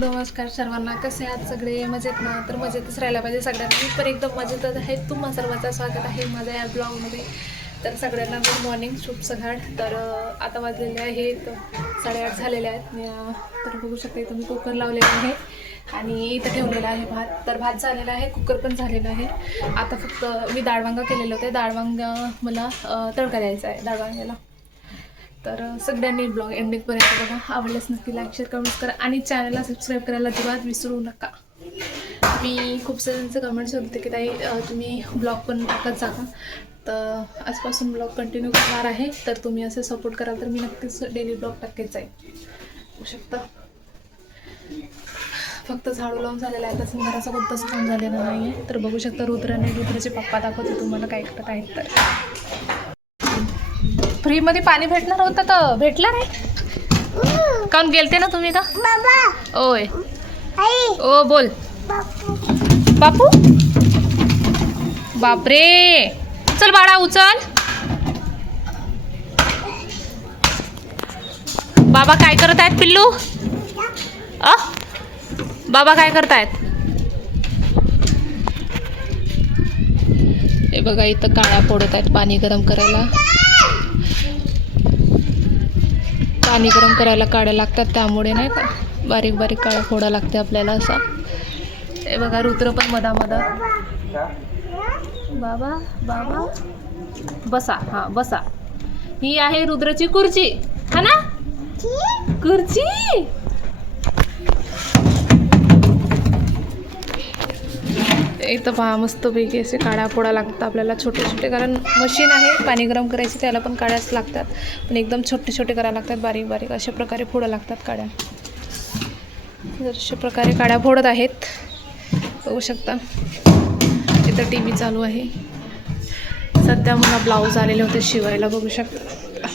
नमस्कार सर्वांना. कसे आहात सगळे? मजेत ना? तर मजेतच राहायला पाहिजे सगळ्यांना. मी पण एकदम मजेतच आहे. तुम्हा सर्वांचं स्वागत आहे माझ्या या ब्लॉगमध्ये. तर सगळ्यांना गुड मॉर्निंग शुभ सकाळ. तर आता वाजलेले आहेत साडेआठ झालेले आहेत. तर बघू शकता इथं मी कुकर लावलेला आहे आणि इथं ठेवलेला आहे भात. तर भात झालेला आहे कुकर पण झालेला आहे. आता फक्त मी डाळवांगा केलेलं होते. डाळवांगा मला तडका द्यायचा आहे. डाळवांग्याला तर सगळ्यांनी ब्लॉग एंडिंगपर्यंत बघा. आवडल्यास नक्की लाईक शेअर कमेंट्स करा आणि चॅनलला सबस्क्राईब करायला अजिबात विसरू नका. मी खूप साऱ्यांचं कमेंट्स होते की ताई तुम्ही ब्लॉग पण टाकत जा तर आजपासून ब्लॉग कंटिन्यू करणार आहे. तर तुम्ही असे सपोर्ट कराल तर मी नक्कीच डेली ब्लॉग टाकत जाईल होऊ शकतं? फक्त झाडू लावून झालेलं आहे. तसं घराचा कोणताच काम झालेला नाही आहे तर बघू शकता रुद्राने रुद्राचे पप्पा दाखवते तुम्हाला काय करत आहेत तर. फ्रीमध्ये पाणी भेटणार होतं तर भेटलं नाही? काऊन गेलते ना तुम्ही का ओय. ओ बोल. बापू. बापरे. उचल बाळा उचल. बाबा काय करत आहेत पिल्लू? अ? बाबा काय करतायत हे बघा इथं काळ्या फोडत आहेत पाणी गरम करायला. पाणी गरम करायला काड्या लागतात त्यामुळे नाही का? बारीक बारीक काळ्या फोडा लागते आपल्याला असा. हे बघा रुद्र पण मधा मधा बाबा बाबा. बसा हां बसा. ही आहे रुद्राची खुर्ची हा ना? खुर्ची इथं पहा मस्तपैकी असे काड्या पोडा लागतात आपल्याला छोटे छोटे कारण मशीन आहे पाणी गरम करायची त्याला पण काड्याच लागतात. पण एकदम छोटे छोटे करायला लागतात बारीक बारीक अशा प्रकारे फोडं लागतात काड्या. तर अशा प्रकारे काड्या फोडत आहेत. बघू शकता. इथं टी व्ही चालू आहे. सध्या मला ब्लाऊज आलेले होते शिवायला बघू शकता.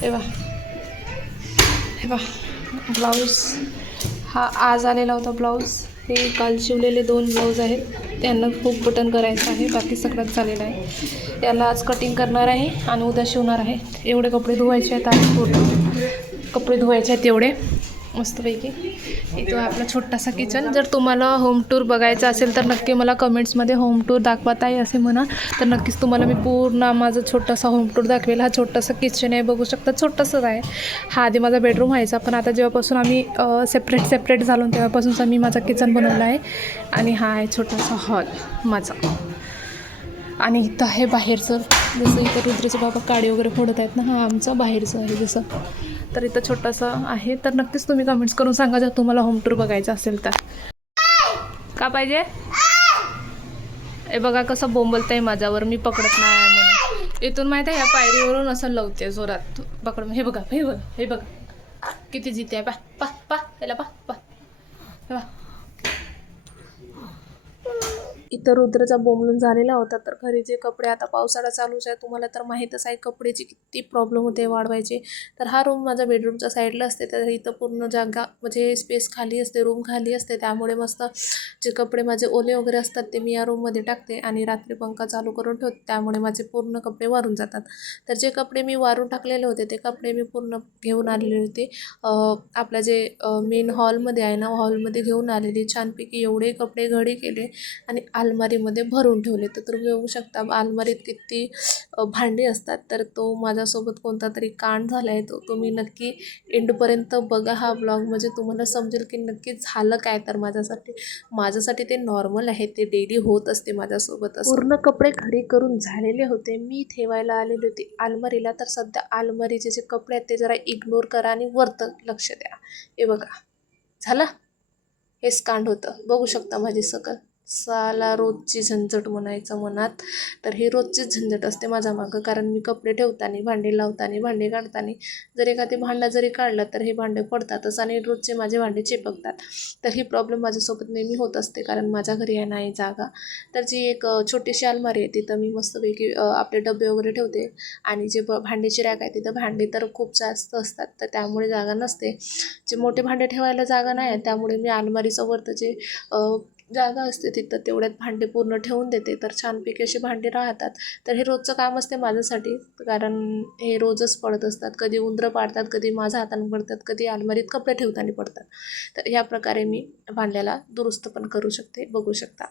हे बा हे बा ब्लाऊज हा आज आलेला होता ब्लाऊज. हे काल शिवलेले दोन ब्लाऊज आहेत. त्यांना खूप बटन करायचं आहे. बाकी सगळंच झालेलं आहे. याला आज कटिंग करणार आहे आणि उद्या शिवणार आहे. एवढे कपडे धुवायचे आहेत आज पूर्ण. कपडे धुवायचे आहेत एवढे. मस्तपैकी. इथं आपला छोटासा किचन जर तुम्हाला होम टूर बघायचा असेल तर नक्की मला कमेंट्समध्ये होम टूर दाखवत आहे असे म्हणा. तर नक्कीच तुम्हाला मी पूर्ण माझा छोटासा होम टूर दाखवेल. हा छोटासा किचन आहे बघू शकता. छोटासाच आहे. हा आधी माझा बेडरूम व्हायचा पण आता जेव्हापासून आम्ही सेपरेट सेपरेट झालो तेव्हापासूनच मी माझा किचन बनवला आहे. आणि हा आहे छोटासा हॉल माझा. आणि इथं आहे बाहेरचं. जसं इथं रुद्रेचे बाबा काडी वगैरे फोडत आहेत ना हा आमचं बाहेरचं आहे जसं. तर इथं छोटंसं आहे. तर नक्कीच तुम्ही कमेंट्स करून सांगा जर तुम्हाला होम टूर बघायचं असेल तर. का पाहिजे? हे बघा कसं बोंबलत आहे माझ्यावर. मी पकडत नाही आहे म्हणून. इथून माहीत आहे या पायरीवरून असं लवते जोरात. पकड हे बघा हे बघा हे बघा. किती जिते आहे पा पा पा याला पा पा. इतर इथं रुद्रचा बोंबलून झालेला होता. तर खरीचे कपडे आता पावसाळा चालूच आहे तुम्हाला तर माहीतच आहे कपड्याची किती प्रॉब्लेम होते वाढवायचे. तर हा रूम माझा बेडरूमच्या साईडला असते. तर इथं पूर्ण जागा म्हणजे स्पेस खाली असते रूम खाली असते. त्यामुळे मस्त जे कपडे माझे ओले वगैरे असतात ते मी या रूममध्ये टाकते आणि रात्री पंखा चालू करून ठेवते. त्यामुळे माझे पूर्ण कपडे वारून जातात. तर जे कपडे मी वारून टाकलेले होते ते कपडे मी पूर्ण घेऊन आलेले होते. आपल्या जे मेन हॉलमध्ये आहे ना हॉलमध्ये घेऊन आलेली. छानपैकी एवढे कपडे घडी केले आणि अलमारीमध्ये भरून ठेवले. तर तुम्ही बघू शकता अलमारीत किती भांडी असतात. तर तो माझ्यासोबत कोणता तरी कांड झाला आहे तो तुम्ही नक्की एंडपर्यंत बघा हा ब्लॉग म्हणजे तुम्हाला समजेल की नक्की झालं काय तर माझ्यासाठी. माझ्यासाठी ते नॉर्मल आहे ते डेली होत असते माझ्यासोबत पूर्ण कपडे खडी करून झालेले होते. मी ठेवायला आलेली होती अलमारीला तर सध्या अलमारीचे जे कपडे आहेत ते जरा इग्नोर करा आणि वरतं लक्ष द्या. हे बघा. झालं? हेच कांड होतं. बघू शकता माझी सकल. साला रोजची झंझट म्हणायचं मनात तर ही रोजचीच झंझट असते माझ्या मागं कारण मी कपडे ठेवताना भांडे लावताना भांडे काढताना जर एखादी भांडं जरी काढलं तर हे भांडे पडतातच आणि रोजचे माझे भांडे चिपकतात. तर ही प्रॉब्लेम माझ्यासोबत नेहमी होत असते कारण माझ्या घरी आहे नाही जागा. तर जी एक छोटीशी अलमारी आहे तिथं मी मस्तपैकी आपले डबे वगैरे ठेवते आणि जे ब भांडीची रॅक आहे तिथं भांडे तर खूप जास्त असतात. तर त्यामुळे जागा नसते. जे मोठे भांडे ठेवायला जागा नाही आहे त्यामुळे मी अलमारीचं वरतं जे जागा असते तिथं तेवढ्यात भांडे पूर्ण ठेवून देते. तर छानपैकी अशी भांडी राहतात. तर हे रोजचं काम असते माझ्यासाठी. कारण हे रोजच पडत असतात. कधी उंदरं पाडतात कधी माझ्या हाताने पडतात कधी अलमारीत कपडे ठेवताना पडतात. तर ह्या प्रकारे मी भांड्याला दुरुस्त पण करू शकते बघू शकता.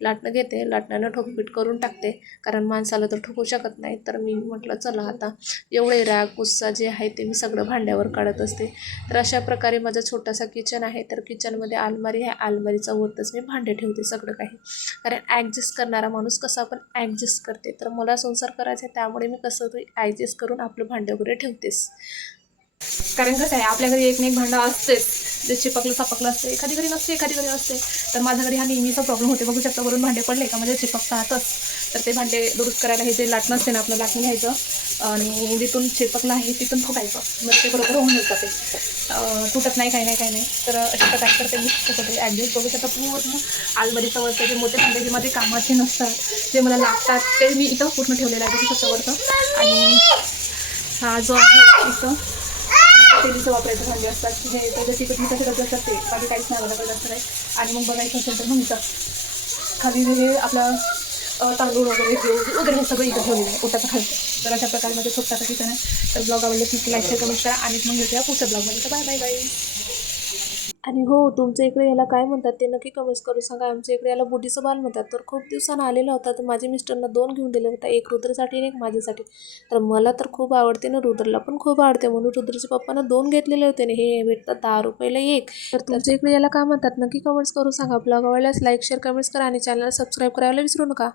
लाटणं घेते. लाटण्यानं ठोकपीट करून टाकते. कारण माणसाला तर ठोकू शकत नाही. तर मी म्हटलं चला आता एवढे राग गुस्सा जे आहे ते मी सगळं भांड्यावर काढत असते. तर अशा प्रकारे माझा छोटासा किचन आहे. तर किचनमध्ये अलमारी आहे. अलमारीचा वरतच मी ठेवते सगळं काही. कारण ॲडजस्ट करणारा माणूस कसा आपण ॲडजस्ट करते. तर मला संसार करायचा आहे त्यामुळे मी कसं तरी ॲडजस्ट करून आपलं भांडे वगैरे ठेवतेस कारण कसं आहे आपल्या घरी एक ना एक भांडं असतेच. जे चिपकलं चापकलं असते. एखादी घरी नसते एखादी घरी असते. तर माझ्या घरी हा नेहमीचा प्रॉब्लेम होते. बघू शकता वरून भांडे पडले का? म्हणजे चिपकतातच. तर ते भांडे दुरुस्त करायला हे जे लाटणं असते ना आपलं लाटणं घ्यायचं. आणि जिथून चिपकलं आहे तिथून फुटायचं. मग ते बरोबर होऊन येतं ते तुटत नाही काही नाही काही नाही. तर अशा प्रकारे करते मी. कसं ॲडजस्ट बघू शकता. पूर्ण आलमरीचं वरचं जे मोठे भांडे जे माझे कामाचे नसतात जे मला लागतात ते मी इथं पूर्ण ठेवलेलं आहे. बघू शकता वरचं. आणि हा जो आहे इथं तेलीचं वापरायचं भांडी असतात की हे त्याच्या तिकट मिठाचे डबे असतात ते. बाकी काहीच नाही मला असतं नाही आणि मग बघायचं असेल तर म्हणतात खाली हे आपला तांदूळ वगैरे देऊ वगैरे हे सगळं इथं ठेवलेलं आहे ओटाचं खालचं तर अशा प्रकारमध्ये माझे छोटा ठिकाण आहे तर ब्लॉग आवडलं की लाईक शेअर कमेंट करा. आणि मग भेटूया पुढच्या ब्लॉगमध्ये तर बाय बाय बाय आणि हो तुमच्या इकडे याला काय म्हणतात? ते नक्की कमेंट्स करून सांगा. आमच्या इकडे याला बुटीचं बाल म्हणतात. तर खूप दिवसानं आलेला होता. तर माझ्या मिस्टरना दोन घेऊन दिले होता. एक रुद्रसाठी आणि एक माझ्यासाठी. तर मला तर खूप आवडते ना रुद्रला पण खूप आवडते. म्हणून रुद्रच्या पप्पानं दोन घेतलेले होते. ना हे भेटतात दहा रुपयाला एक. तर तुमच्या इकडे याला काय म्हणतात? नक्की कमेंट्स करून सांगा. ब्लॉग आवडल्यास लाईक शेअर कमेंट्स करा. आणि चॅनलला सबस्क्राईब करायला विसरू नका.